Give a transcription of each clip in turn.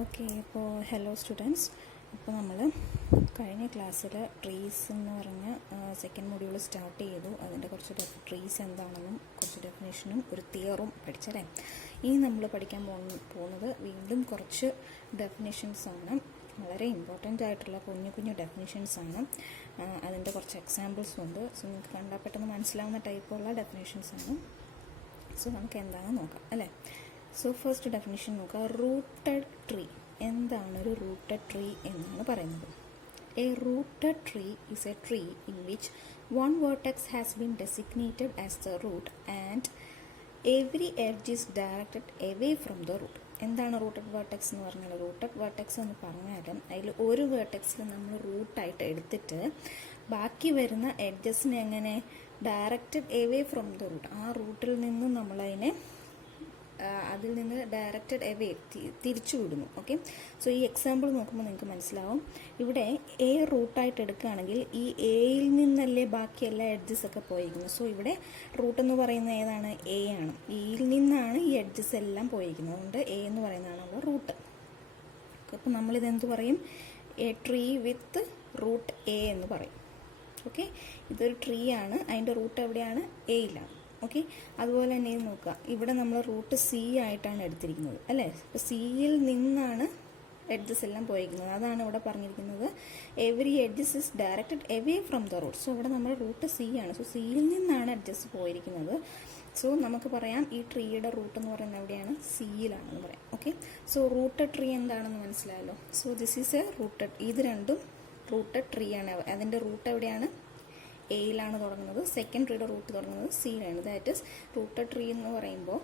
Okay, അപ്പോൾ hello students. അപ്പോൾ നമ്മൾ കഴിഞ്ഞ ക്ലാസ്സിൽ ട്രീസ് എന്ന് പറഞ്ഞ സെക്കൻഡ് മൊഡ്യൂൾ സ്റ്റാർട്ട് ചെയ്തു. അതിൻ്റെ കുറച്ച് ട്രീസ് എന്താണെന്നും കുറച്ച് ഡെഫിനേഷനും ഒരു തിയറും പഠിച്ചല്ലേ. ഇനി നമ്മൾ പഠിക്കാൻ പോകുന്നത് വീണ്ടും കുറച്ച് ഡെഫിനേഷൻസാണ്. വളരെ ഇമ്പോർട്ടൻ്റ് ആയിട്ടുള്ള കുഞ്ഞു കുഞ്ഞു ഡെഫിനേഷൻസാണ്. അതിൻ്റെ കുറച്ച് എക്സാമ്പിൾസും ഉണ്ട്. സോ നിങ്ങൾക്ക് കണ്ടാൽ പെട്ടെന്ന് മനസ്സിലാവുന്ന ടൈപ്പുള്ള ഡെഫിനേഷൻസാണ്. സോ നമുക്ക് എന്താണെന്ന് നോക്കാം അല്ലേ. സോ ഫസ്റ്റ് ഡെഫിനിഷൻ നോക്കുക. Rooted tree. എന്താണ് ഒരു റൂട്ടഡ് ട്രീ എന്നാണ് പറയുന്നത്. A rooted tree is a tree in which one vertex has been designated as the root and every edge is directed away from the root. എന്താണ് rooted vertex എന്ന് പറഞ്ഞാൽ? Rooted vertex എന്ന് പറഞ്ഞാൽ അതിൽ ഒരു വേർട്ടെക്സിൽ നമ്മൾ റൂട്ടായിട്ട് എടുത്തിട്ട് ബാക്കി വരുന്ന എഡ്ജസിനെ എങ്ങനെ directed away from the root, ആ റൂട്ടിൽ നിന്ന് നമ്മളതിനെ അതിൽ നിന്ന് ഡയറക്റ്റഡ് എവേ തിരിച്ചു വിടുന്നു. ഓക്കെ, സോ ഈ എക്സാമ്പിൾ നോക്കുമ്പോൾ നിങ്ങൾക്ക് മനസ്സിലാവും. ഇവിടെ എ റൂട്ടായിട്ട് എടുക്കുകയാണെങ്കിൽ ഈ എയിൽ നിന്നല്ലേ ബാക്കി എല്ലാ എഡ്ജസ് ഒക്കെ പോയിരിക്കുന്നത്. സോ ഇവിടെ റൂട്ട് എന്ന് പറയുന്നത് ഏതാണ്? എ ആണ്. ഇയിൽ നിന്നാണ് ഈ എഡ്ജസ് എല്ലാം പോയിരിക്കുന്നത്. അതുകൊണ്ട് എ എന്ന് പറയുന്നതാണ് അവിടെ റൂട്ട്. അപ്പോൾ നമ്മളിതെന്ത് പറയും? A tree with root A എന്ന് പറയും. ഓക്കെ, ഇതൊരു ട്രീ ആണ്. അതിൻ്റെ റൂട്ട് എവിടെയാണ്? എയിലാണ്. ഓക്കെ, അതുപോലെ തന്നെ ഇത് നോക്കുക. ഇവിടെ നമ്മൾ റൂട്ട് സി ആയിട്ടാണ് എടുത്തിരിക്കുന്നത് അല്ലേ. ഇപ്പോൾ സിയിൽ നിന്നാണ് എഡ്ജസ് എല്ലാം പോയിരിക്കുന്നത്. അതാണ് ഇവിടെ പറഞ്ഞിരിക്കുന്നത്. Every edges is directed away from the root. So ഇവിടെ നമ്മൾ റൂട്ട് സി ആണ്. സോ സിയിൽ നിന്നാണ് എഡ്ജസ് പോയിരിക്കുന്നത്. സോ നമുക്ക് പറയാം ഈ ട്രീയുടെ റൂട്ട് എന്ന് പറയുന്നത് എവിടെയാണ്? സിയിലാണെന്ന് പറയാം. ഓക്കെ, സോ റൂട്ടഡ് ട്രീ എന്താണെന്ന് മനസ്സിലായല്ലോ. So this is A rooted. ഇത് രണ്ടും റൂട്ടഡ് ട്രീ ആണ്. അതിൻ്റെ റൂട്ട് എവിടെയാണ്? എയിലാണ് തുടങ്ങുന്നത്. സെക്കൻഡ് ട്രീയുടെ റൂട്ട് തുടങ്ങുന്നത് സിയിലാണ്. ദാറ്റ് ഇസ് റൂട്ടഡ് ട്രീ എന്ന് പറയുമ്പോൾ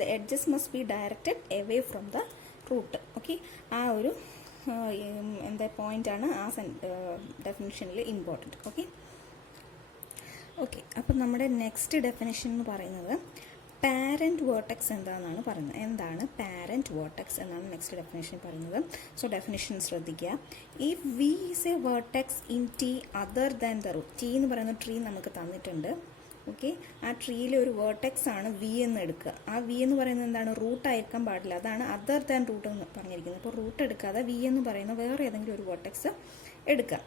the edges must be directed away from the root. Okay, ആ ഒരു എന്താ പോയിന്റാണ് ആ ഡെഫിനിഷനിൽ ഇമ്പോർട്ടൻറ്റ്. ഓക്കെ, അപ്പം നമ്മുടെ നെക്സ്റ്റ് ഡെഫിനിഷൻ എന്ന് പറയുന്നത് പാരന്റ് വേർട്ടെക്സ് എന്താണെന്നാണ് പറയുന്നത്. എന്താണ് പാരന്റ് വേർട്ടെക്സ് എന്നാണ് നെക്സ്റ്റ് ഡെഫിനേഷൻ പറയുന്നത്. സോ ഡെഫിനേഷൻ ശ്രദ്ധിക്കുക. If V is a vertex in T other than the root. T എന്ന് പറയുന്ന ട്രീ നമുക്ക് തന്നിട്ടുണ്ട്. ഓക്കെ, ആ ട്രീയിലെ ഒരു വേർട്ടെക്സ് ആണ് വി എന്ന് എടുക്കുക. ആ വി എന്ന് പറയുന്നത് എന്താണ്? റൂട്ട് ആയിരിക്കാൻ പാടില്ല. അതാണ് അതർ ദാൻ റൂട്ട് എന്ന് പറഞ്ഞിരിക്കുന്നത്. അപ്പോൾ റൂട്ട് എടുക്കാതെ വി എന്ന് പറയുന്ന വേറെ ഏതെങ്കിലും ഒരു വേർട്ടെക്സ് എടുക്കുക.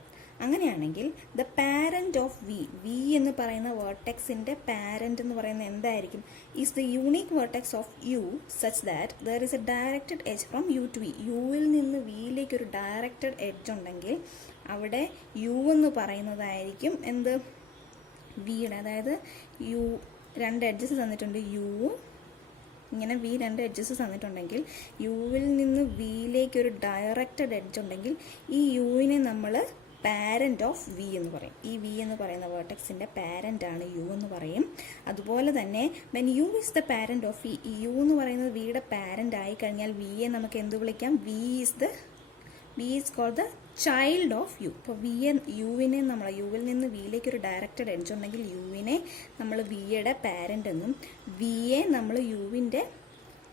അങ്ങനെയാണെങ്കിൽ the parent of V, V എന്ന് പറയുന്ന വേർട്ടെക്സിൻ്റെ പാരന്റ് എന്ന് പറയുന്നത് എന്തായിരിക്കും? Is the unique vertex of U such that there is a directed edge from U to V. യുവിൽ നിന്ന് വിയിലേക്ക് ഒരു ഡയറക്റ്റഡ് എഡ്ജ് ഉണ്ടെങ്കിൽ അവിടെ യു എന്ന് പറയുന്നതായിരിക്കും എന്ത്? വിയുടെ. അതായത് യു രണ്ട് എഡ്ജസ് തന്നിട്ടുണ്ട്, യുവും ഇങ്ങനെ വി രണ്ട് എഡ്ജസ് തന്നിട്ടുണ്ടെങ്കിൽ യുവിൽ നിന്ന് വിയിലേക്ക് ഒരു ഡയറക്റ്റഡ് എഡ്ജ് ഉണ്ടെങ്കിൽ ഈ യുവിനെ നമ്മൾ പാരന്റ് ഓഫ് വി എന്ന് പറയും. ഈ വി എന്ന് പറയുന്ന വേർട്ടെക്സിൻ്റെ പാരന്റ് ആണ് യു എന്ന് പറയും. അതുപോലെ തന്നെ when U is the parent of V, ഈ യു എന്ന് പറയുന്നത് വിയുടെ പാരന്റ് ആയി കഴിഞ്ഞാൽ വിയെ നമുക്ക് എന്ത് വിളിക്കാം? V is called the child of U. ഇപ്പോൾ യുവിനെ നമ്മൾ യുവിൽ നിന്ന് വിയിലേക്ക് ഒരു ഡയറക്റ്റഡ് എഡ്ജ് ഉണ്ടെങ്കിൽ യുവിനെ നമ്മൾ വിയുടെ പാരന്റ് എന്നും വിയെ നമ്മൾ യുവിൻ്റെ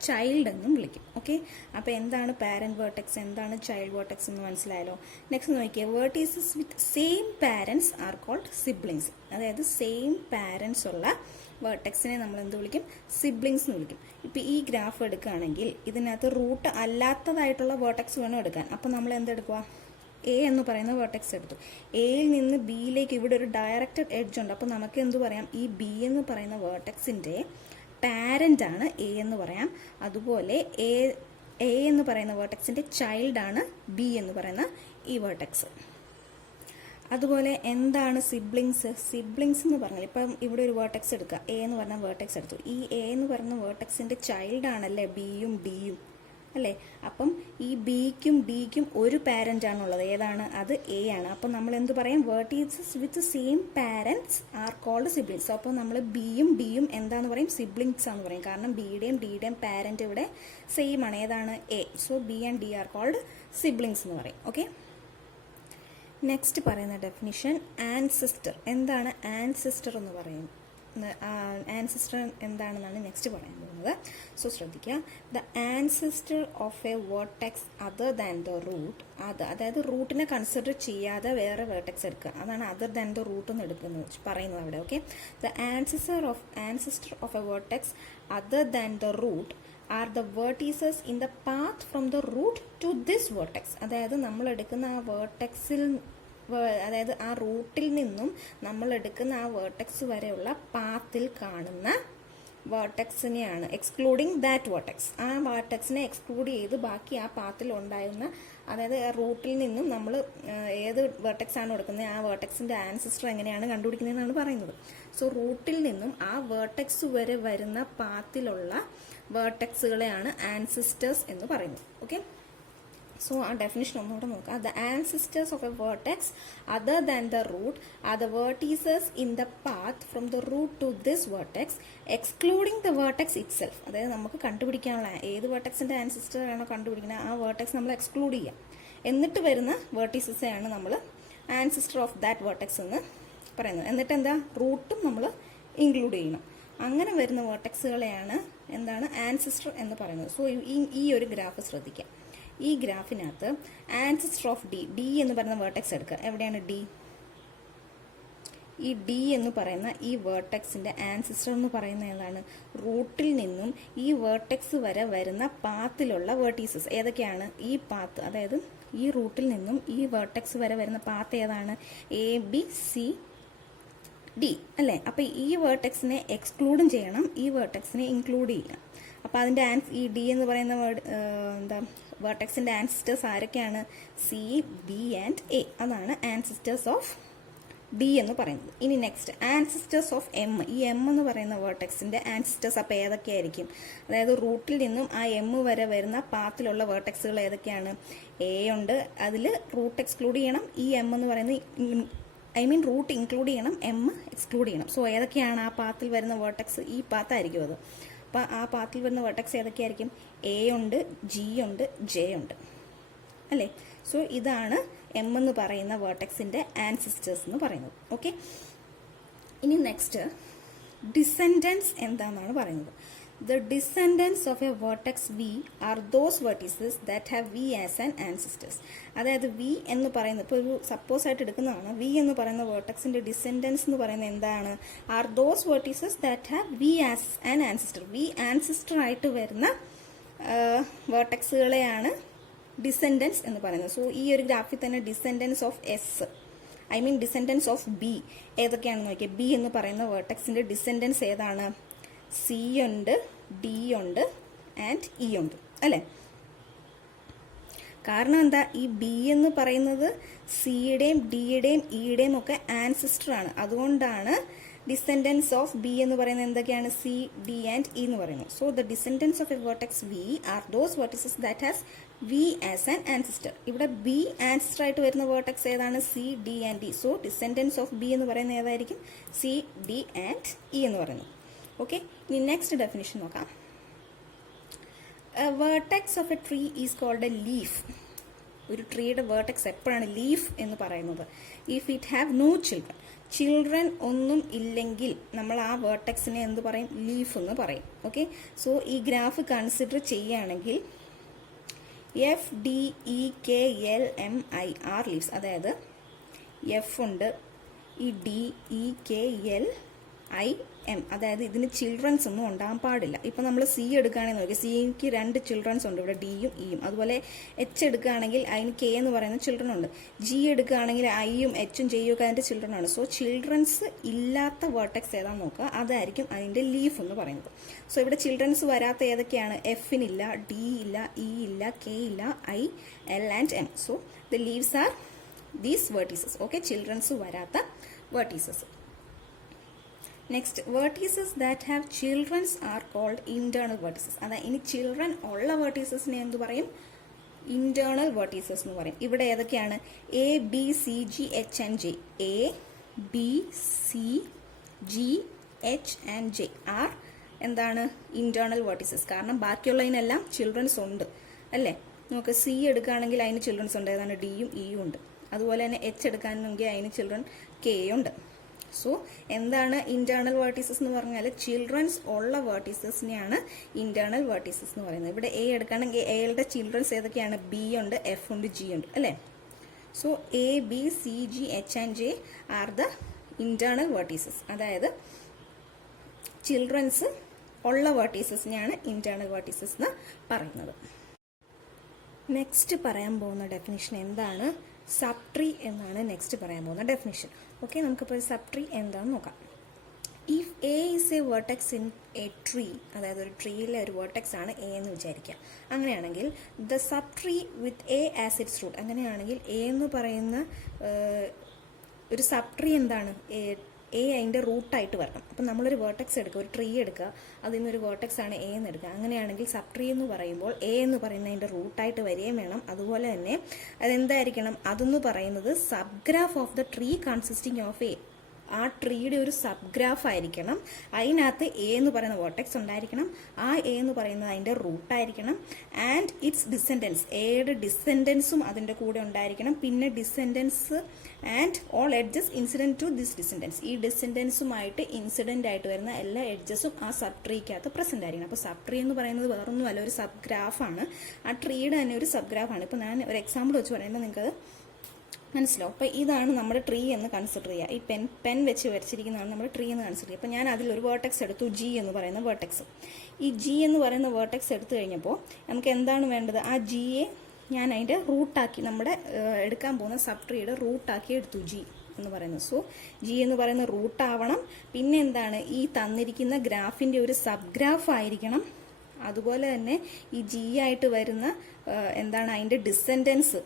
ചൈൽഡ് എന്നും വിളിക്കും. ഓക്കെ, അപ്പോൾ എന്താണ് പാരന്റ് വേർട്ടെക്സ്, എന്താണ് ചൈൽഡ് വേർട്ടെക്സ് എന്ന് മനസ്സിലായല്ലോ. നെക്സ്റ്റ് നോക്കിയാൽ vertices with same parents are called siblings. അതായത് സെയിം പാരൻസ് ഉള്ള വേർട്ടെക്സിനെ നമ്മൾ എന്ത് വിളിക്കും? സിബ്ലിങ്സ് എന്ന് വിളിക്കും. ഇപ്പോൾ ഈ ഗ്രാഫ് എടുക്കുകയാണെങ്കിൽ ഇതിനകത്ത് റൂട്ട് അല്ലാത്തതായിട്ടുള്ള വേർട്ടെക്സ് വേണം എടുക്കാൻ. അപ്പോൾ നമ്മൾ എന്തെടുക്കുക? എ എന്ന് പറയുന്ന വേർട്ടെക്സ് എടുത്തു. എയിൽ നിന്ന് ബിയിലേക്ക് ഇവിടെ ഒരു ഡയറക്റ്റഡ് എഡ്ജ് ഉണ്ട്. അപ്പോൾ നമുക്ക് എന്ത് പറയാം? ഈ ബി എന്ന് പറയുന്ന വേർട്ടെക്സിൻ്റെ പാരന്റ് ആണ് എ എന്ന് പറയാം. അതുപോലെ എ എന്ന് പറയുന്ന വേർട്ടെക്സിൻ്റെ ചൈൽഡാണ് ബി എന്ന് പറയുന്ന ഈ വേർട്ടെക്സ്. അതുപോലെ എന്താണ് സിബ്ലിങ്സ്? സിബ്ലിങ്സ് എന്ന് പറഞ്ഞാൽ ഇപ്പം ഇവിടെ ഒരു വേർട്ടെക്സ് എടുക്കുക. എ എന്ന് പറഞ്ഞ വേർട്ടെക്സ് എടുത്തു. ഈ എ എന്ന് പറയുന്ന വേർട്ടെക്സിൻ്റെ ചൈൽഡാണല്ലേ ബിയും ഡിയും അല്ലേ. അപ്പം ഈ ബിക്കും ഡിക്കും ഒരു പാരന്റ് ആണുള്ളത്. ഏതാണ്? അത് എ ആണ്. അപ്പം നമ്മൾ എന്ത് പറയും? Vertices with same parents are called siblings. അപ്പോൾ നമ്മൾ ബിയും ഡിയും എന്താന്ന് പറയും? സിബ്ലിങ്സ് ആണെന്ന് പറയും. കാരണം ബിയുടെയും ഡിയുടെയും പാരന്റ് ഇവിടെ സെയിം ആണ്. ഏതാണ്? A. So B and D are called siblings എന്ന് പറയും. ഓക്കെ, നെക്സ്റ്റ് പറയുന്ന ഡെഫിനിഷൻ ആൻസിസ്റ്റർ. എന്താണ് ആൻസിസ്റ്റർ എന്ന് പറയും? ആൻസിസ്റ്റർ എന്താണെന്നാണ് നെക്സ്റ്റ് പറയാൻ പോകുന്നത്. സോ ശ്രദ്ധിക്കുക. The ancestor of a vertex other than the root. അതായത് റൂട്ടിനെ കൺസിഡർ ചെയ്യാതെ വേറെ വേർട്ടെക്സ് എടുക്കുക. അതാണ് അതർ ദാൻ ദ റൂട്ട് എന്ന് എടുക്കുന്നത് പറയുന്നത് അവിടെ. Okay, the ancestor of a vertex other than the root are the vertices in the path from the root to this vertex. അതായത് നമ്മൾ എടുക്കുന്ന ആ വേർട്ടെക്സിൽ, അതായത് ആ റൂട്ടിൽ നിന്നും നമ്മൾ എടുക്കുന്ന ആ വേർട്ടെക്സ് വരെയുള്ള പാത്തിൽ കാണുന്ന വേർട്ടെക്സിനെയാണ് എക്സ്ക്ലൂഡിങ് ദാറ്റ് വേർട്ടെക്സ്. ആ വേർട്ടെക്സിനെ എക്സ്ക്ലൂഡ് ചെയ്ത് ബാക്കി ആ പാത്തിൽ ഉണ്ടായിരുന്ന, അതായത് ആ റൂട്ടിൽ നിന്നും നമ്മൾ ഏത് വേർട്ടെക്സ് ആണ് എടുക്കുന്നത് ആ വേർട്ടെക്സിന്റെ ആൻസിസ്റ്റർ എങ്ങനെയാണ് കണ്ടുപിടിക്കുന്നതെന്നാണ് പറയുന്നത്. സോ റൂട്ടിൽ നിന്നും ആ വേർട്ടെക്സ് വരെ വരുന്ന പാത്തിലുള്ള വേർട്ടെക്സുകളെയാണ് ആൻസിസ്റ്റേഴ്സ് എന്ന് പറയുന്നത്. ഓക്കെ, സോ ആ ഡെഫിനിഷൻ ഒന്നുകൂടെ നോക്കാം. The ancestors of a vertex other than the root are the vertices in the path from the root to this vertex excluding the vertex itself. അതായത് നമുക്ക് കണ്ടുപിടിക്കാനുള്ള ഏത് വേർട്ടെക്സിന്റെ ആൻസിസ്റ്റർ ആണോ കണ്ടുപിടിക്കുന്നത് ആ വേർട്ടെക്സ് നമ്മൾ എക്സ്ക്ലൂഡ് ചെയ്യാം. എന്നിട്ട് വരുന്ന വേർട്ടീസസെയാണ് നമ്മൾ ആൻസിസ്റ്റർ ഓഫ് ദാറ്റ് വേർട്ടെക്സ് എന്ന് പറയുന്നത്. എന്നിട്ട് എന്താ, റൂട്ടും നമ്മൾ ഇൻക്ലൂഡ് ചെയ്യണം. അങ്ങനെ വരുന്ന വേർട്ടെക്സുകളെയാണ് എന്താണ് ആൻസിസ്റ്റർ എന്ന് പറയുന്നത്. സോ ഈ ഒരു ഗ്രാഫ് ശ്രദ്ധിക്കാം. ഈ ഗ്രാഫിനകത്ത് ആൻസിസ്റ്റർ ഓഫ് ഡി എന്ന് പറയുന്ന വേർട്ടെക്സ് എടുക്കുക. എവിടെയാണ് ഡി? ഈ ഡി എന്ന് പറയുന്ന ഈ വേർട്ടെക്സിന്റെ ആൻസിസ്റ്റർ എന്ന് പറയുന്നത് ഏതാണ്? റൂട്ടിൽ നിന്നും ഈ വേർട്ടെക്സ് വരെ വരുന്ന പാത്തിലുള്ള വേർട്ടീസസ് ഏതൊക്കെയാണ്? ഈ പാത്ത്, അതായത് ഈ റൂട്ടിൽ നിന്നും ഈ വേർട്ടെക്സ് വരെ വരുന്ന പാത്ത് ഏതാണ്? എ ബി സി ഡി അല്ലേ? അപ്പൊ ഈ വേർട്ടെക്സിനെ എക്സ്ക്ലൂഡും ചെയ്യണം, ഈ വേർട്ടെക്സിനെ ഇൻക്ലൂഡ് ചെയ്യണം. അപ്പൊ അതിന്റെ ഈ ഡി എന്ന് പറയുന്ന എന്താ വേർട്ടെക്സിന്റെ ആൻസിസ്റ്റേഴ്സ് ആരൊക്കെയാണ്? C, B and A. അതാണ് ആൻസിസ്റ്റേഴ്സ് ഓഫ് ഡി എന്ന് പറയുന്നത്. ഇനി നെക്സ്റ്റ് ആൻസിസ്റ്റേഴ്സ് ഓഫ് എം. ഈ എം എന്ന് പറയുന്ന വേർട്ടെക്സിന്റെ ആൻസിസ്റ്റേഴ്സ് അപ്പോൾ ഏതൊക്കെയായിരിക്കും? അതായത് റൂട്ടിൽ നിന്നും ആ എം വരെ വരുന്ന പാത്തിലുള്ള വേർട്ടെക്സുകൾ ഏതൊക്കെയാണ്? എ ഉണ്ട്, അതിൽ റൂട്ട് എക്സ്ക്ലൂഡ് ചെയ്യണം. ഈ എം എന്ന് പറയുന്നത് റൂട്ട് ഇൻക്ലൂഡ് ചെയ്യണം, എം എക്സ്ക്ലൂഡ് ചെയ്യണം. സോ ഏതൊക്കെയാണ് ആ പാത്തിൽ വരുന്ന വേർട്ടെക്സ്? ഈ പാത്തായിരിക്കും അത്. അപ്പം ആ പാത്തിൽ വരുന്ന വേർട്ടെക്സ് ഏതൊക്കെയായിരിക്കും? എ ഉണ്ട്, ജി ഉണ്ട്, ജെ ഉണ്ട് അല്ലേ? സോ ഇതാണ് എം എന്ന് പറയുന്ന വേർട്ടെക്സിന്റെ ആൻസിസ്റ്റേഴ്സ് എന്ന് പറയുന്നത്. ഓക്കെ, ഇനി നെക്സ്റ്റ് ഡിസെൻഡൻസ് എന്താണെന്നാണ് പറയുന്നത്. The descendants of a vertex V are those vertices that have V as an ancestors. അതായത് V എന്ന് പറയുന്നത് ഇപ്പോൾ ഒരു സപ്പോസ് ആയിട്ട് എടുക്കുന്നതാണ്. V എന്ന് പറയുന്ന വേർട്ടെക്സിന്റെ ഡിസെൻഡൻസ് എന്ന് പറയുന്നത് എന്താണ്? Are those vertices that have V as an ancestor. V ancestor ആയിട്ട് വരുന്ന വേർട്ടെക്സുകളെയാണ് ഡിസെൻഡൻസ് എന്ന് പറയുന്നത്. സോ ഈ ഒരു ഗ്രാഫിൽ തന്നെ descendants of S, descendants of B ഏതൊക്കെയാണെന്ന് നോക്കിയാൽ, ബി എന്ന് പറയുന്ന വേർട്ടെക്സിന്റെ ഡിസെൻഡൻസ് ഏതാണ്? സി ഉണ്ട്, ഡി ഉണ്ട് ആൻഡ് ഇ ഉണ്ട് അല്ലേ? കാരണം എന്താ, ഈ ബി എന്ന് പറയുന്നത് സിയുടെയും ഡിയുടെയും ഇയുടെയും ഒക്കെ ആൻസിസ്റ്റർ ആണ്. അതുകൊണ്ടാണ് ഡിസെൻഡൻസ് ഓഫ് ബി എന്ന് പറയുന്നത് എന്തൊക്കെയാണ്? സി, ഡി ആൻഡ് ഇ എന്ന് പറയുന്നത്. So the descendants of a vertex V are those vertices that has V as an ancestor. ഇവിടെ ബി ആൻസിസ്റ്റർ ആയിട്ട് വരുന്ന വേർട്ടെക്സ് ഏതാണ്? C, D and E. So descendants of B എന്ന് പറയുന്നത് ഏതായിരിക്കും? C, D and E എന്ന് പറയുന്നത്. Okay, ഇനി നെക്സ്റ്റ് ഡെഫിനിഷൻ നോക്കാം. Vertex of a tree is called a leaf. ഒരു ട്രീയുടെ വേർട്ടെക്സ് എപ്പോഴാണ് ലീഫ് എന്ന് പറയുന്നത്? If it have no children. Children ഒന്നും ഇല്ലെങ്കിൽ നമ്മൾ ആ വേർട്ടെക്സിനെ എന്ത് പറയും? ലീഫ് എന്ന് പറയും. ഓക്കെ, സോ ഈ ഗ്രാഫ് കൺസിഡർ ചെയ്യുകയാണെങ്കിൽ FDEKLMI ലീവ്സ്, അതായത് എഫ് ഉണ്ട്, ഈ DEKLIM, അതായത് ഇതിന് ചിൽഡ്രൻസ് ഒന്നും ഉണ്ടാകാൻ പാടില്ല. ഇപ്പം നമ്മൾ സി എടുക്കുകയാണെങ്കിൽ നോക്കി, സിക്ക് 2 ചിൽഡ്രൻസ് ഉണ്ട്, ഇവിടെ ഡിയും ഇയും. അതുപോലെ എച്ച് എടുക്കുകയാണെങ്കിൽ അതിന് കെ എന്ന് പറയുന്ന ചിൽഡ്രൻ ഉണ്ട്. ജി എടുക്കുകയാണെങ്കിൽ ഐയും എച്ചും ജെയും ഒക്കെ അതിൻ്റെ ചിൽഡ്രൻ ആണ്. സോ ചിൽഡ്രൻസ് ഇല്ലാത്ത വേർട്ടെക്സ് ഏതാന്ന് നോക്കുക, അതായിരിക്കും അതിൻ്റെ ലീഫ് എന്ന് പറയുന്നത്. സോ ഇവിടെ ചിൽഡ്രൻസ് വരാത്ത ഏതൊക്കെയാണ്? എഫിനില്ല, ഡി ഇല്ല, ഇ ഇല്ല, കെ ഇല്ല, I, L and M. So the leaves are these vertices. Okay, childrens വരാത്ത vertices. Next, vertices that have childrens are called internal vertices. അതായത് ഇനി ചിൽഡ്രൻ ഉള്ള വേർട്ടീസസിനെ എന്ത് പറയും? ഇന്റേണൽ വേർട്ടീസസ് എന്ന് പറയും. ഇവിടെ ഏതൊക്കെയാണ്? A, B, C, G, H and J. A, B, C, G, H and J are എന്താണ്? Internal vertices. കാരണം ബാക്കിയുള്ളതിനെല്ലാം ചിൽഡ്രൻസ് ഉണ്ട് അല്ലേ? നമുക്ക് സി എടുക്കുകയാണെങ്കിൽ അതിന് ചിൽഡ്രൻസ് ഉണ്ട്, ഏതാണ്? ഡിയും ഇയും ഉണ്ട്. അതുപോലെ തന്നെ എച്ച് എടുക്കാനെങ്കിൽ അതിന് ചിൽഡ്രൻ കെ ഉണ്ട്. സോ എന്താണ് ഇന്റേണൽ വേർട്ടീസസ് എന്ന് പറഞ്ഞാൽ? ചിൽഡ്രൻസ് ഉള്ള വേർട്ടീസസിനെയാണ് ഇന്റേണൽ വേർട്ടീസസ് എന്ന് പറയുന്നത്. ഇവിടെ എ എടുക്കുകയാണെങ്കിൽ എയുടെ ചിൽഡ്രൻസ് ഏതൊക്കെയാണ്? ബി ഉണ്ട്, എഫ് ഉണ്ട്, ജി ഉണ്ട് അല്ലേ? So A, B, C, G, H and J are the internal vertices. അതായത് ചിൽഡ്രൻസ് ഉള്ള വേർട്ടീസസിനെയാണ് ഇന്റേണൽ വേർട്ടീസസ് എന്ന് പറയുന്നത്. നെക്സ്റ്റ് പറയാൻ പോകുന്ന ഡെഫിനിഷൻ എന്താണ്? സബ് ട്രീ എന്നാണ് നെക്സ്റ്റ് പറയാൻ പോകുന്ന ഡെഫിനിഷൻ. ഓക്കെ, നമുക്കിപ്പോൾ സബ് ട്രീ എന്താണെന്ന് നോക്കാം. If A is a vertex in A tree, അതായത് ഒരു ട്രീയിലെ ഒരു വേർട്ടെക്സ് ആണ് എ എന്ന് വിചാരിക്കുക. അങ്ങനെയാണെങ്കിൽ the subtree with A as its root, അങ്ങനെയാണെങ്കിൽ എ എന്ന് പറയുന്ന ഒരു സബ് ട്രീ എന്താണ്? എ അതിൻ്റെ റൂട്ടായിട്ട് വരണം. അപ്പം നമ്മളൊരു വേർട്ടെക്സ് എടുക്കുക, ഒരു ട്രീ എടുക്കുക, അതിൽ നിന്നൊരു വേർട്ടെക്സ് ആണ് എ എന്ന് എടുക്കുക. അങ്ങനെയാണെങ്കിൽ സബ് ട്രീ എന്ന് പറയുമ്പോൾ എ എന്ന് പറയുന്ന അതിൻ്റെ റൂട്ടായിട്ട് വരികയും വേണം. അതുപോലെ തന്നെ അതെന്തായിരിക്കണം? അതെന്ന് പറയുന്നത് sub graph of the tree consisting of A, ആ ട്രീയുടെ ഒരു സബ് ഗ്രാഫ് ആയിരിക്കണം. അതിനകത്ത് എ എന്ന് പറയുന്ന വേർട്ടെക്സ് ഉണ്ടായിരിക്കണം. ആ എ എന്ന് പറയുന്നത് അതിൻ്റെ റൂട്ടായിരിക്കണം. ആൻഡ് ഇറ്റ്സ് ഡിസെൻഡൻസ്, എയുടെ ഡിസെൻഡൻസും അതിൻ്റെ കൂടെ ഉണ്ടായിരിക്കണം. പിന്നെ descendants and all edges incident to this descendants, ഈ ഡിസെൻഡൻസുമായിട്ട് ഇൻസിഡൻ്റ് ആയിട്ട് വരുന്ന എല്ലാ എഡ്ജസും ആ സബ് ട്രീക്കകത്ത് പ്രസന്റ് ആയിരിക്കണം. അപ്പോൾ സബ് ട്രീ എന്ന് പറയുന്നത് വേറൊന്നുമല്ല, ഒരു സബ് ഗ്രാഫാണ്. ആ ട്രീയുടെ തന്നെ ഒരു സബ് ഗ്രാഫാണ്. ഇപ്പോൾ ഞാൻ ഒരു എക്സാമ്പിൾ വെച്ച് പറയുമ്പോൾ നിങ്ങൾക്കത് മനസ്സിലാവും. അപ്പോൾ ഇതാണ് നമ്മുടെ ട്രീ എന്ന് കൺസിഡർ ചെയ്യുക. ഈ പെൻ വെച്ച് വരച്ചിരിക്കുന്നതാണ് നമ്മുടെ ട്രീ എന്ന് കൺസിഡർ ചെയ്യുക. അപ്പോൾ ഞാൻ അതിലൊരു വേർട്ടെക്സ് എടുത്തു, ജി എന്ന് പറയുന്ന വേർട്ടെക്സ്. ഈ ജി എന്ന് പറയുന്ന വേർട്ടെക്സ് എടുത്തു കഴിഞ്ഞപ്പോൾ നമുക്ക് എന്താണ് വേണ്ടത്? ആ ജിയെ ഞാൻ അതിൻ്റെ റൂട്ടാക്കി, നമ്മുടെ എടുക്കാൻ പോകുന്ന സബ് ട്രീയുടെ റൂട്ടാക്കി എടുത്തു ജി എന്ന് പറയുന്നത്. സോ ജി എന്ന് പറയുന്ന റൂട്ടാവണം. പിന്നെ എന്താണ്? ഈ തന്നിരിക്കുന്ന ഗ്രാഫിൻ്റെ ഒരു സബ് ഗ്രാഫ് ആയിരിക്കണം. അതുപോലെ തന്നെ ഈ ജി ആയിട്ട് വരുന്ന എന്താണ്? അതിൻ്റെ ഡിസെൻഡൻസ്,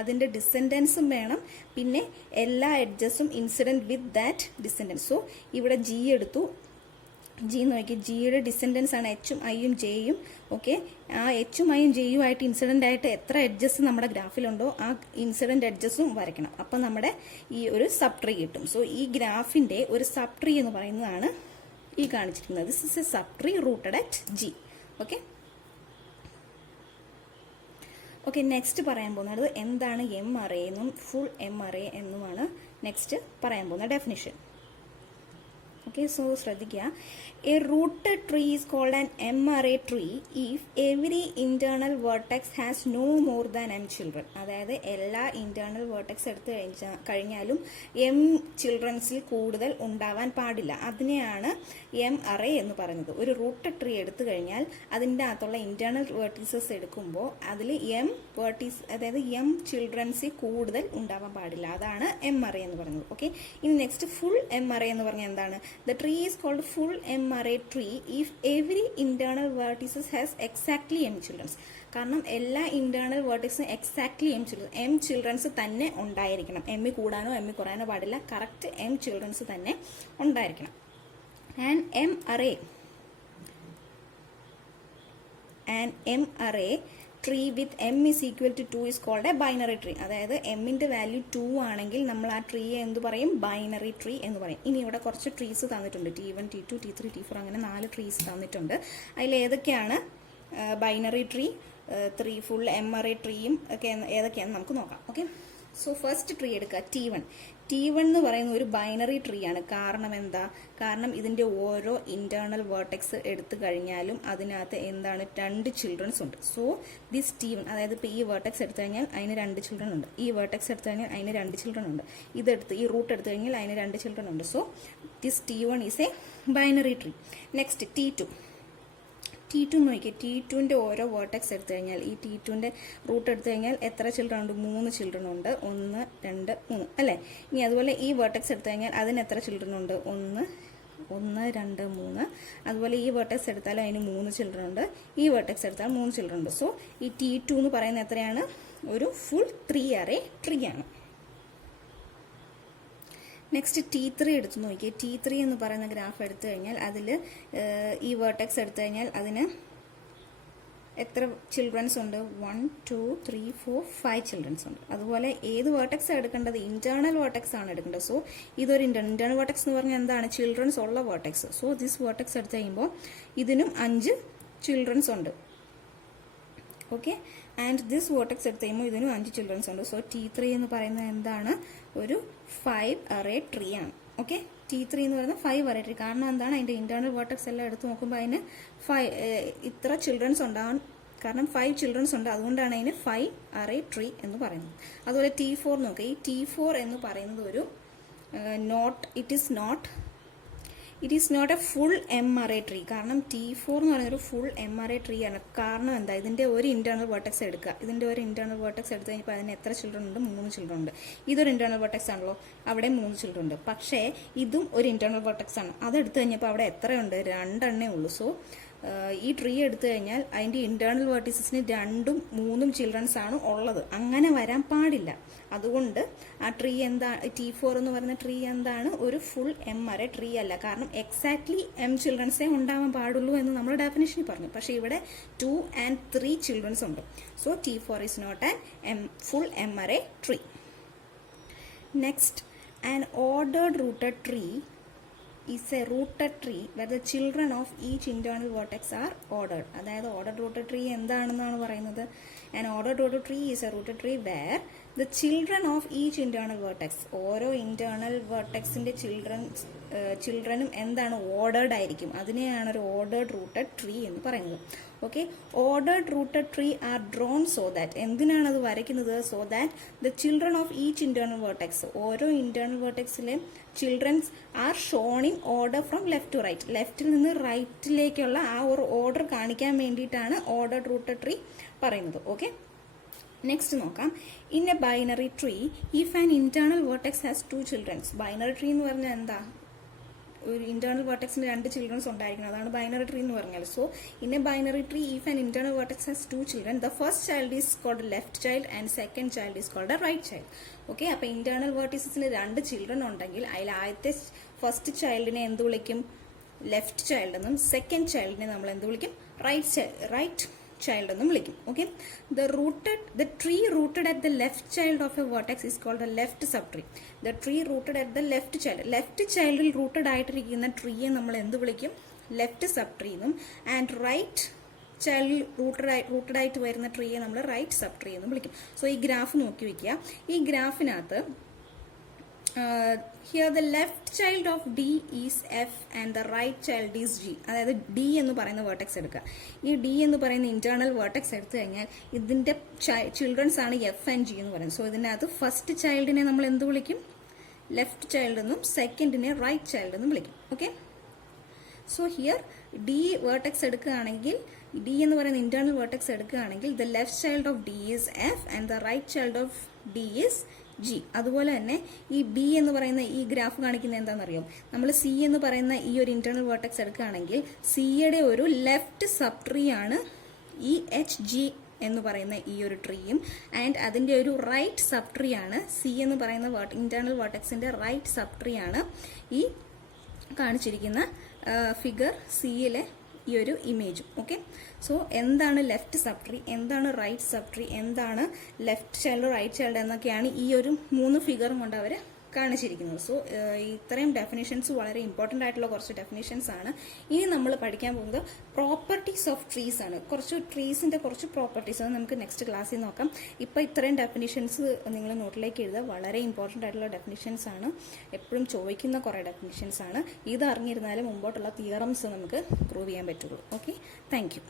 അതിൻ്റെ ഡിസെൻഡൻസും വേണം. പിന്നെ എല്ലാ എഡ്ജസും incident with that descendants. So ഇവിടെ ജി എടുത്തു, ജി എന്ന് നോക്കി, ജിയുടെ ഡിസെൻഡൻസ് ആണ് എച്ചും ഐയും ജെയും. ഓക്കെ, ആ എച്ചും ഐയും ജെയും ആയിട്ട് ഇൻസിഡൻ്റ് ആയിട്ട് എത്ര എഡ്ജസ് നമ്മുടെ ഗ്രാഫിലുണ്ടോ ആ ഇൻസിഡൻറ്റ് എഡ്ജസും വരയ്ക്കണം. അപ്പം നമ്മുടെ ഈ ഒരു സബ് ട്രീ കിട്ടും. സോ ഈ ഗ്രാഫിൻ്റെ ഒരു സബ് ട്രീ എന്ന് പറയുന്നതാണ് ഈ കാണിച്ചിരിക്കുന്നത്. This is a subtree rooted at G. Okay okay next പറയാൻ പോകുന്നത് എന്താണ് എം അറേ എന്നും ഫുൾ എം അറേ എന്നുമാണ് നെക്സ്റ്റ് പറയാൻ പോകുന്ന ഡെഫിനിഷൻ. ഓക്കെ, സോ ശ്രദ്ധിക്കുക. A rooted tree is called an m-ary tree if every internal vertex has no more than M children. അതായത് എല്ലാ ഇന്റേണൽ വേർട്ടെക്സ് എടുത്തു കഴിഞ്ഞാലും എം ചിൽഡ്രൻസിൽ കൂടുതൽ ഉണ്ടാവാൻ പാടില്ല. അതിനെയാണ് എം അറേ എന്ന് പറയുന്നത്. ഒരു റൂട്ടഡ് ട്രീ എടുത്തു കഴിഞ്ഞാൽ അതിൻ്റെ അകത്തുള്ള ഇന്റേണൽ വേർട്ടീസസ് എടുക്കുമ്പോൾ അതിൽ എം വേർട്ടീസ്, അതായത് എം ചിൽഡ്രൻസിൽ കൂടുതൽ ഉണ്ടാവാൻ പാടില്ല. അതാണ് എം അറേ എന്ന് പറയുന്നത്. ഓക്കെ, ഇനി നെക്സ്റ്റ് ഫുൾ എം അറേ എന്ന് പറഞ്ഞാൽ എന്താണ്? The tree is called full M array tree if every internal vertices has exactly m children. കാരണം എല്ലാ ഇന്റേണൽ വേർട്ടിക്സും എക്സാക്ട്ലി എം ചിൽഡ്രൻസ് തന്നെ ഉണ്ടായിരിക്കണം. എം കൂടാനോ എം കുറയാനോ പാടില്ല. കറക്റ്റ് എം ചിൽഡ്രൻസ് തന്നെ ഉണ്ടായിരിക്കണം. And m-ary tree with M is equal to 2 is called a binary tree. അതായത് എമ്മിൻ്റെ value 2 ആണെങ്കിൽ നമ്മൾ ആ ട്രീയെ എന്ത് പറയും? ബൈനറി ട്രീ എന്ന് പറയും. ഇനി ഇവിടെ കുറച്ച് ട്രീസ് തന്നിട്ടുണ്ട്, T1, T2, T3, T4 അങ്ങനെ 4 ട്രീസ് തന്നിട്ടുണ്ട്. അതിൽ ഏതൊക്കെയാണ് binary tree, full M ary ട്രീയും ഒക്കെ ഏതൊക്കെയാണെന്ന് നമുക്ക് നോക്കാം. ഓക്കെ, സോ ഫസ്റ്റ് ട്രീ എടുക്കുക, T1 എന്ന് പറയുന്ന ഒരു ബൈനറി ട്രീ ആണ്. കാരണം എന്താ? കാരണം ഇതിൻ്റെ ഓരോ ഇന്റേണൽ വേർട്ടെക്സ് എടുത്തു കഴിഞ്ഞാലും അതിനകത്ത് എന്താണ്? 2 ചിൽഡ്രൻസ് ഉണ്ട്. സോ ദിസ് T1, അതായത് ഇപ്പോൾ ഈ വേർട്ടെക്സ് എടുത്തു കഴിഞ്ഞാൽ അതിന് 2 ചിൽഡ്രൻ ഉണ്ട്. ഈ വേർട്ടെക്സ് എടുത്തു കഴിഞ്ഞാൽ അതിന് 2 ചിൽഡ്രൻ ഉണ്ട്. ഈ റൂട്ട് എടുത്തു കഴിഞ്ഞാൽ അതിന് 2 ചിൽഡ്രൻ ഉണ്ട്. So this T1 is A binary tree. Next T2 നോക്കിയേ. T2ൻ്റെ ഓരോ വേർട്ടെക്സ് എടുത്തു കഴിഞ്ഞാൽ, ഈ T2ൻ്റെ റൂട്ട് എടുത്തു കഴിഞ്ഞാൽ എത്ര ചിൽഡ്രൻ ഉണ്ട്? 3 ചിൽഡ്രൻ ഉണ്ട്. 1, 2, 3 അല്ലേ? ഇനി അതുപോലെ ഈ വേർട്ടെക്സ് എടുത്തു കഴിഞ്ഞാൽ അതിന് എത്ര ചിൽഡ്രൻ ഉണ്ട്? 1, 2, 3. അതുപോലെ ഈ വേർട്ടെക്സ് എടുത്താൽ അതിന് 3 ചിൽഡ്രൻ ഉണ്ട്. ഈ വേർട്ടെക്സ് എടുത്താൽ 3 ചിൽഡ്രൻ ഉണ്ട്. സോ ഈ T2 എന്ന് പറയുന്നത് എത്രയാണ്? ഒരു ഫുൾ 3 അറേ ട്രീ ആണ്. നെക്സ്റ്റ് T3 എടുത്ത് നോക്കിയേ. T3 എന്ന് പറയുന്ന ഗ്രാഫ് എടുത്തു കഴിഞ്ഞാൽ അതിൽ ഈ വേർട്ടെക്സ് എടുത്തു കഴിഞ്ഞാൽ അതിന് എത്ര ചിൽഡ്രൻസ് ഉണ്ട്? 1, 2, 3, 4, 5 ചിൽഡ്രൻസ് ഉണ്ട്. അതുപോലെ ഏത് വേർട്ടെക്സ് എടുക്കേണ്ടത്? ഇന്റേണൽ വേർട്ടെക്സ് ആണ് എടുക്കേണ്ടത്. സോ ഇതൊരു ഇന്റേണൽ വേർട്ടെക്സ് എന്ന് പറഞ്ഞാൽ എന്താണ്? ചിൽഡ്രൻസ് ഉള്ള വേർട്ടെക്സ്. സോ ദിസ് വേർട്ടെക്സ് എടുത്തു കഴിയുമ്പോൾ ഇതിനും 5 ചിൽഡ്രൻസ് ഉണ്ട്. ഓക്കെ, ആൻഡ് ദിസ് വേർട്ടെക്സ് എടുത്ത് കഴിയുമ്പോൾ ഇതിനും 5 ചിൽഡ്രൻസ് ഉണ്ട്. സോ T3 എന്ന് പറയുന്നത് എന്താണ്? ഒരു 5 അറേ ട്രീ ആണ്. ഓക്കെ, T3 എന്ന് പറയുന്നത് 5 അറേ ട്രീ. കാരണം എന്താണ്? അതിൻ്റെ ഇന്റേണൽ വേർട്ടെക്സ് എല്ലാം എടുത്ത് നോക്കുമ്പോൾ അതിന് ഇത്ര ചിൽഡ്രൻസ് ഉണ്ടാകാൻ കാരണം 5 ചിൽഡ്രൻസ് ഉണ്ട്. അതുകൊണ്ടാണ് അതിന് 5 അറേ ട്രീ എന്ന് പറയുന്നത്. അതുപോലെ T4 നോക്കുക. ഈ T4 എന്ന് പറയുന്നത് ഒരു it is not it is not a full MRA tree. കാരണം T4 എന്ന് പറയുന്നൊരു ഫുൾ MRA ട്രീ ആണ്. കാരണം എന്താ, ഇതിൻ്റെ ഒരു ഇന്റേണൽ വെർട്ടെക്സ് എടുക്കുക. ഇതിൻ്റെ ഒരു ഇന്റേണൽ വെർട്ടെക്സ് എടുത്തു കഴിഞ്ഞപ്പോൾ അതിന് എത്ര ചിൽഡ്രൻ ഉണ്ട്? 3 ചിൽഡ്രൻ ഉണ്ട്. ഇതൊരു ഇന്റേണൽ വെർട്ടെക്സ് ആണല്ലോ, അവിടെ 3 ചിൽഡ്രൻ ഉണ്ട്. പക്ഷേ ഇതും ഒരു ഇന്റേണൽ വെർട്ടെക്സ് ആണ്. അതെടുത്തു കഴിഞ്ഞപ്പോൾ അവിടെ എത്രയുണ്ട്? 2 എണ്ണേ ഉള്ളൂ. സോ ഈ ട്രീ എടുത്തു കഴിഞ്ഞാൽ അതിൻ്റെ ഇന്റേണൽ വെർട്ടീസസിന് 2ഉം 3ഉം ചിൽഡ്രൻസ് ആണ് ഉള്ളത്. അങ്ങനെ വരാൻ പാടില്ല. അതുകൊണ്ട് ആ ട്രീ എന്താ, T4 എന്ന് പറയുന്ന ട്രീ എന്താണ്? ഒരു ഫുൾ MRA ട്രീ അല്ല. കാരണം എക്സാക്ട്ലി M ചിൽഡ്രൻസേ ഉണ്ടാവാൻ പാടുള്ളൂ എന്ന് നമ്മൾ ഡെഫിനിഷനിൽ പറഞ്ഞു. പക്ഷേ ഇവിടെ 2 and 3 ചിൽഡ്രൻസ് ഉണ്ട്. So T4 is not an full MRA tree. Next, an ordered rooted tree is a rooted tree where the children of each internal vertex are ordered. അതായത് ordered rooted tree എന്താണെന്നാണ് പറയുന്നത്? An ordered rooted tree is a rooted tree where the children of each internal vertex, ഓരോ internal വെർട്ടെക്സിന്റെ ചിൽഡ്രനും എന്താണ്? Ordered ആയിരിക്കും. അതിനെയാണ് ഒരു ordered rooted tree എന്ന് പറയുന്നത്. Okay, ordered rooted tree are drawn so that, എന്തിനാണ് അത് വരയ്ക്കുന്നത്? So that the children of each internal vertex, ഓരോ ഇന്റേണൽ വെർട്ടെക്സിലെ childrens are shown in order from left to right, ലെഫ്റ്റിൽ നിന്ന് റൈറ്റിലേക്കുള്ള ആ ഒരു ഓർഡർ കാണിക്കാൻ വേണ്ടിയിട്ടാണ് ഓർഡേർഡ് റൂട്ടഡ് ട്രീ പറയുന്നത്. ഓക്കെ, നെക്സ്റ്റ് നോക്കാം. In a binary tree if an internal vertex has 2 childrens. Binary tree എന്ന് പറഞ്ഞാൽ എന്താ? ഒരു ഇന്റേണൽ വെർട്ടെക്സിന് 2 ചിൽഡ്രൻസ് ഉണ്ടായിരിക്കണം. അതാണ് ബൈനറി ട്രീ എന്ന് പറഞ്ഞാൽ. So in a binary tree if an internal vertex has 2 children, the first child is called left child and second child is called right child. Okay, അപ്പൊ internal വെർട്ടീസസിന് 2 children ഉണ്ടെങ്കിൽ അതിൽ ആദ്യത്തെ first ചൈൽഡിനെ എന്ത് വിളിക്കും? ലെഫ്റ്റ് ചൈൽഡ് എന്നും second ചൈൽഡിനെ നമ്മൾ എന്ത് വിളിക്കും? റൈറ്റ് child എന്നും വിളിക്കും. ഓക്കെ, the tree rooted at the left child of a vertex is called a left subtree. The tree rooted at the left childൽ rooted ആയിട്ടിരിക്കുന്ന ട്രീയെ നമ്മൾ എന്ത് വിളിക്കും? ലെഫ്റ്റ് സബ്ട്രീ എന്നും, ആൻഡ് റൈറ്റ് ചൈൽഡിൽ റൂട്ടഡ് ആയിട്ട് വരുന്ന ട്രീയെ നമ്മൾ റൈറ്റ് സബ്ട്രീ എന്നും വിളിക്കും. സോ ഈ ഗ്രാഫ് നോക്കി വെക്കുക. ഈ ഗ്രാഫിനകത്ത് here the left child of D is F and the right child is G. അതായത് D എന്ന് പറയുന്ന വേർട്ടെക്സ് എടുക്കുക. ഈ D എന്ന് പറയുന്ന ഇന്റേണൽ വേർട്ടെക്സ് എടുത്തു കഴിഞ്ഞാൽ ഇതിന്റെ ചിൽഡ്രൻസ് ആണ് F and G എന്ന് പറയുന്നത്. സോ ഇതിനകത്ത് ഫസ്റ്റ് ചൈൽഡിനെ നമ്മൾ എന്ത് വിളിക്കും? ലെഫ്റ്റ് ചൈൽഡ് എന്നും സെക്കൻഡിനെ റൈറ്റ് ചൈൽഡ് എന്നും വിളിക്കും. Okay, so here D vertex എടുക്കുകയാണെങ്കിൽ, D എന്ന് പറയുന്ന ഇന്റേണൽ വേർട്ടെക്സ് എടുക്കുകയാണെങ്കിൽ the left child of D is F and the right child of D is G. അതുപോലെ തന്നെ ഈ B എന്ന് പറയുന്ന ഈ ഗ്രാഫ് കാണിക്കുന്നത് എന്താണെന്നറിയോ? നമ്മൾ C എന്ന് പറയുന്ന ഈ ഒരു ഇന്റേണൽ വെർട്ടെക്സ് എടുക്കുകയാണെങ്കിൽ സിയുടെ ഒരു ലെഫ്റ്റ് സബ് ട്രീ ആണ് ഈ HG എന്ന് പറയുന്ന ഈ ഒരു ട്രീയും, ആൻഡ് അതിന്റെ ഒരു റൈറ്റ് സബ് ട്രീ ആണ് C എന്ന് പറയുന്ന ഇന്റേണൽ വെർട്ടെക്സിന്റെ റൈറ്റ് സബ് ട്രീ ആണ് ഈ കാണിച്ചിരിക്കുന്ന ഫിഗർ സിയിലെ ഈ ഒരു ഇമേജും. ഓക്കെ, സോ എന്താണ് ലെഫ്റ്റ് സബ് ട്രീ, എന്താണ് റൈറ്റ് സബ് ട്രീ, എന്താണ് ലെഫ്റ്റ് ചൈൽഡ് റൈറ്റ് ചൈൽഡ് എന്നൊക്കെയാണ് ഈ ഒരു 3 ഫിഗറും കൊണ്ട് അവർ കാണിച്ചിരിക്കുന്നത്. സോ ഇത്രയും ഡെഫിനിഷൻസ് വളരെ ഇമ്പോർട്ടൻ്റ് ആയിട്ടുള്ള കുറച്ച് ഡെഫിനിഷൻസ് ആണ്. ഇനി നമ്മൾ പഠിക്കാൻ പോകുന്നത് പ്രോപ്പർട്ടീസ് ഓഫ് ട്രീസ് ആണ്. കുറച്ച് ട്രീസിന്റെ കുറച്ച് പ്രോപ്പർട്ടീസ് അത് നമുക്ക് നെക്സ്റ്റ് ക്ലാസ്സിൽ നോക്കാം. ഇപ്പോൾ ഇത്രയും ഡെഫിനിഷൻസ് നിങ്ങൾ നോട്ടിലേക്ക് എഴുതുക. വളരെ ഇമ്പോർട്ടൻ്റ് ആയിട്ടുള്ള ഡെഫിനിഷൻസ് ആണ്, എപ്പോഴും ചോദിക്കുന്ന കുറേ ഡെഫിനിഷൻസ് ആണ്. ഇത് അറിഞ്ഞിരുന്നാലും മുമ്പോട്ടുള്ള തിയറംസ് നമുക്ക് പ്രൂവ് ചെയ്യാൻ പറ്റുള്ളൂ. Okay, thank you.